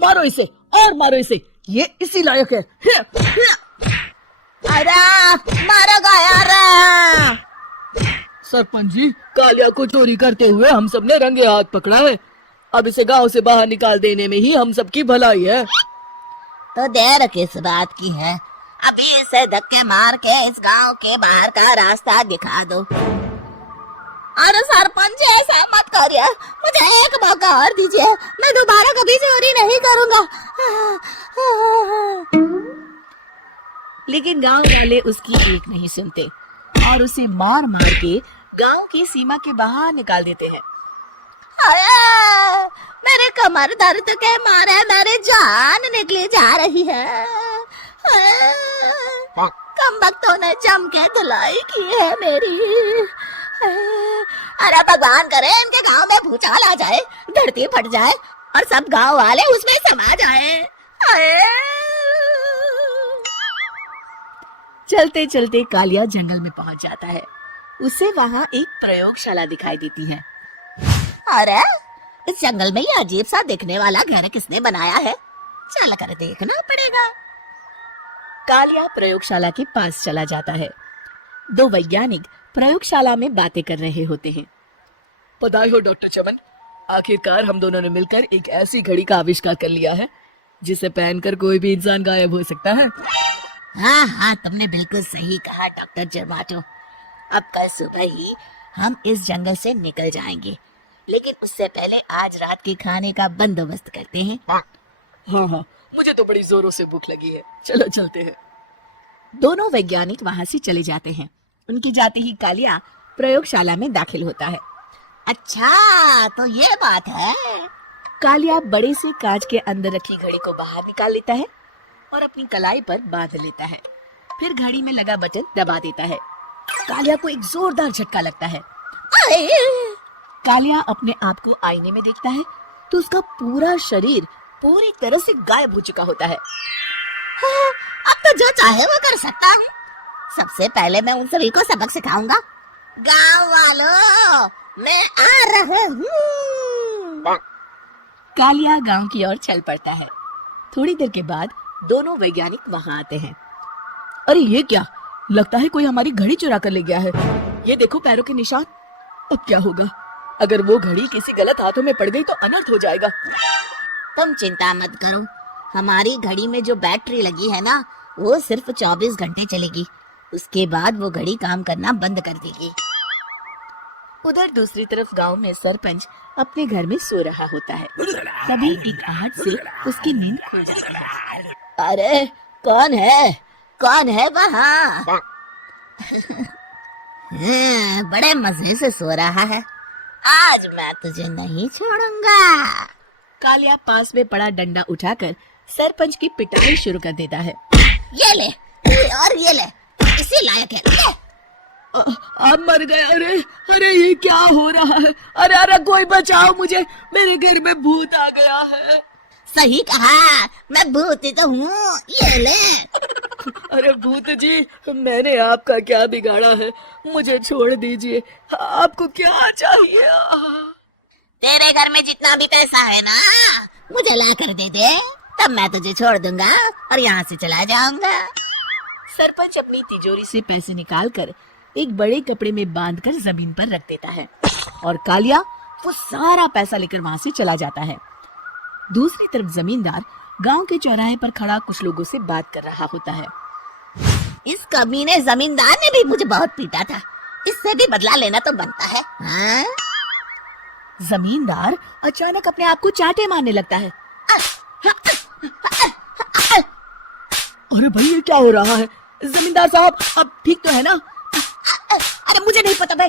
मारो इसे और मारो इसे, ये इसी लायक है। अरे मारा गया रे। सरपंच जी, कालिया को चोरी करते हुए हम सबने रंगे हाथ पकड़ा है। अब इसे गांव से बाहर निकाल देने में ही हम सबकी भलाई है। तो देर किस बात की है, अभी इसे धक्के मार के इस गांव के बाहर का रास्ता दिखा दो। अरे सरपंच जी, ऐसा मत करिए, मुझे एक मौका और दीजिए, मैं दोबारा कभी चोरी नहीं करूंगा। लेकिन गांव वाले उसकी एक नहीं सुनते और उसे मार मार के गांव की सीमा के बाहर निकाल देते हैं। मेरे कमर दर्द के मारे मेरी जान निकली जा रही है। कमबख्तों ने जम के धुलाई की है मेरी। अरे भगवान करे इनके गांव में भूचाल आ जाए, धरती फट जाए और सब गांव वाले उसमें समा जाए। चलते चलते कालिया जंगल में पहुंच जाता है। उसे वहां एक प्रयोगशाला दिखाई देती है। अरे इस जंगल में ये अजीब सा दिखने वाला घर किसने बनाया है, चल कर देखना पड़ेगा। कालिया प्रयोगशाला के पास चला जाता है। दो वैज्ञानिक प्रयोगशाला में बातें कर रहे होते हैं। बधाई हो डॉक्टर चमन, आखिरकार हम दोनों ने मिलकर एक ऐसी घड़ी का आविष्कार कर लिया है जिसे पहनकर कोई भी इंसान गायब हो सकता है। हाँ हाँ, तुमने बिल्कुल सही कहा डॉक्टर जर्माटो। अब कल सुबह ही हम इस जंगल से निकल जाएंगे, लेकिन उससे पहले आज रात के खाने का बंदोबस्त करते हैं। हाँ हाँ, मुझे तो बड़ी जोरों से भूख लगी है, चलो चलते हैं। दोनों वैज्ञानिक वहां से चले जाते हैं। उनकी जाते ही कालिया प्रयोगशाला में दाखिल होता है। अच्छा तो ये बात है। कालिया बड़े से कांच के अंदर रखी घड़ी को बाहर निकाल लेता है और अपनी कलाई पर बांध लेता है। फिर घड़ी में लगा बटन दबा देता है। कालिया को एक जोरदार झटका लगता है। कालिया अपने आप को आईने में देखता है तो उसका पूरा शरीर पूरी तरह से गायब हो चुका होता है। हाँ, अब तो जो चाहे वो कर सकता हूँ। सबसे पहले मैं उन सभी को सबक सिखाऊंगा। गांव वालों, मैं आ रहा हूँ। कालिया गांव की ओर चल पड़ता है। थोड़ी देर के बाद दोनों वैज्ञानिक वहां आते हैं। अरे ये क्या, लगता है कोई हमारी घड़ी चुरा कर ले गया है। ये देखो पैरों के निशान। अब क्या होगा, अगर वो घड़ी किसी गलत हाथों में पड़ गई तो अनर्थ हो जाएगा। तुम चिंता मत करो, हमारी घड़ी में जो बैटरी लगी है ना, वो सिर्फ 24 घंटे चलेगी। उसके बाद वो घड़ी काम करना बंद कर देगी। उधर दूसरी तरफ गांव में सरपंच अपने घर में सो रहा होता है। तभी एक आहट से उसकी नींद खुल जाती है। अरे कौन है वहाँ? बड़े मजे से सो रहा है, आज मैं तुझे नहीं छोड़ूंगा। कालिया पास में पड़ा डंडा उठाकर सरपंच की पिटाई शुरू कर देता है। ये ले और ये ले, इसी लायक है। ले। आप मर गए। अरे अरे ये क्या हो रहा है? अरे अरे कोई बचाओ मुझे, मेरे घर में भूत आ गया है। सही कहा, मैं भूत ही तो हूँ, ये ले। अरे भूत जी, मैंने आपका क्या बिगाड़ा है, मुझे छोड़ दीजिए। आपको क्या चाहिए? तेरे घर में जितना भी पैसा है ना, मुझे ला कर दे दे, तब मैं तुझे छोड़ दूंगा और यहाँ से चला जाऊंगा। सरपंच अपनी तिजोरी से पैसे निकालकर एक बड़े कपड़े में बांधकर जमीन पर रख देता है और कालिया वो सारा पैसा लेकर वहां से चला जाता है। दूसरी तरफ जमींदार गांव के चौराहे पर खड़ा कुछ लोगों से बात कर रहा होता है। इस कमीने जमींदार ने भी मुझे बहुत पीटा था, इससे भी बदला लेना तो बनता है। हाँ? जमींदार अचानक अपने आप को चांटे मारने लगता है। अरे भाई ये क्या हो रहा है? जमींदार साहब अब ठीक तो है ना? अरे मुझे नहीं पता भाई।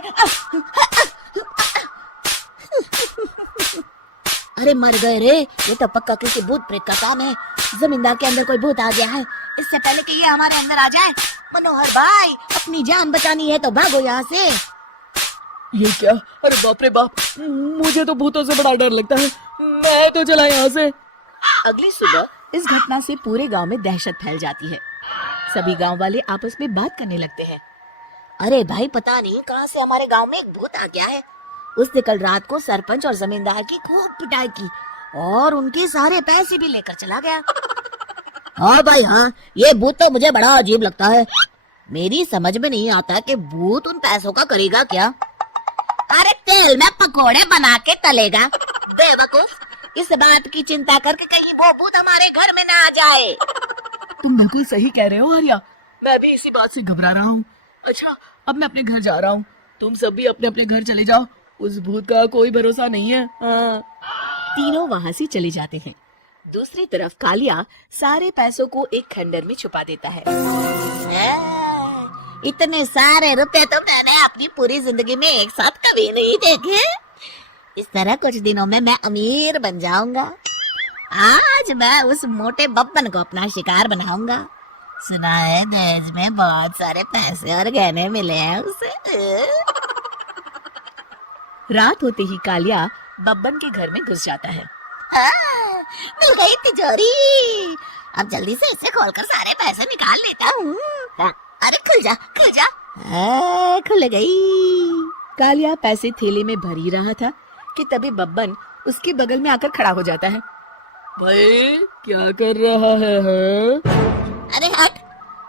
अरे मर गए रे, ये तो पक्का किसी भूत प्रेत का काम है। जमींदार के अंदर कोई भूत आ गया है, इससे पहले कि ये हमारे अंदर आ जाए। मनोहर भाई, अपनी जान बचानी है तो भागो यहाँ से। ये क्या? अरे बाप रे बाप, मुझे तो भूतों से बड़ा डर लगता है, मैं तो चला यहाँ से। अगली सुबह इस घटना से पूरे गांव में दहशत फैल जाती है। सभी गांव वाले आपस में बात करने लगते हैं। अरे भाई पता नहीं कहां से हमारे गांव में एक भूत आ गया है। उसने कल रात को सरपंच और जमींदार की खूब पिटाई की और उनके सारे पैसे भी लेकर चला गया। हाँ भाई हाँ, ये भूत तो मुझे बड़ा अजीब लगता है। मेरी समझ में नहीं आता कि भूत उन पैसों का करेगा क्या। अरे तेल में पकोड़े बना के तलेगा बेवकूफ। इस बात की चिंता करके कहीं वो भूत हमारे घर में ना आ जाए। तुम बिल्कुल सही कह रहे हो आर्या, मैं भी इसी बात से घबरा रहा हूँ। अच्छा, अब मैं अपने घर जा रहा हूँ, तुम सब भी अपने अपने घर चले जाओ, उस भूत का कोई भरोसा नहीं है। हाँ। तीनों वहां से चले जाते हैं। दूसरी तरफ कालिया सारे पैसों को एक खंडर में छुपा देता है। इतने सारे रुपए तो मैंने अपनी पूरी जिंदगी में एक साथ कभी नहीं देखे। इस तरह कुछ दिनों में मैं अमीर बन जाऊंगा। आज मैं उस मोटे बब्बन को अपना शिकार बनाऊंगा। सुना है दहेज में बहुत सारे पैसे और गहने मिले हैं उसे। रात होते ही कालिया बब्बन के घर में घुस जाता है। मिल गई तिजोरी। अब जल्दी से इसे खोलकर सारे पैसे निकाल लेता हूँ। अरे खुल जा खुल जा। खुल गई। कालिया पैसे थैले में भर ही रहा था कि तभी बब्बन उसके बगल में आकर खड़ा हो जाता है। भाई क्या कर रहा है? अरे हट।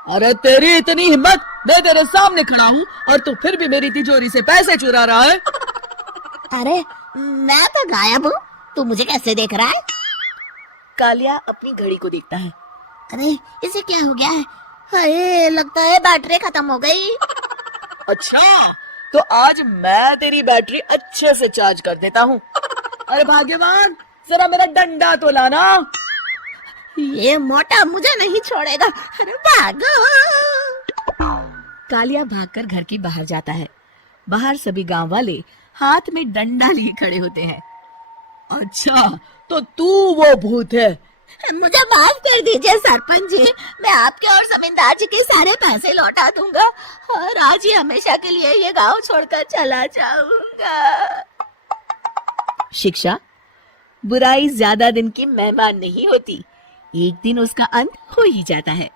अरे तेरी इतनी हिम्मत, मैं तेरे सामने खड़ा हूँ और तू फिर भी मेरी तिजोरी से पैसे चुरा रहा है। अरे मैं तो गायब हूँ, तू मुझे कैसे देख रहा है? कालिया अपनी घड़ी को देखता है। अरे इसे क्या हो गया है? हाय, लगता है बैटरी खत्म हो गई। अच्छा, तो आज मैं तेरी बैटरी अच्छे से चार्ज कर देता हूँ। अरे भाग्यवान, जरा मेरा डंडा तो लाना। ये मोटा मुझे नहीं छोड़ेगा। अरे भागो। कालिया भागकर घर के बाहर जाता है। बाहर सभी गांव वाले हाथ में डंडा लिए खड़े होते हैं। अच्छा, तो तू वो भूत है? मुझे माफ कर दीजिए सरपंच जी, मैं आपके और जमींदार जी के सारे पैसे लौटा दूंगा और आज ही हमेशा के लिए ये गांव छोड़कर चला जाऊंगा। शिक्षा, बुराई ज्यादा दिन की मेहमान नहीं होती, एक दिन उसका अंत हो ही जाता है।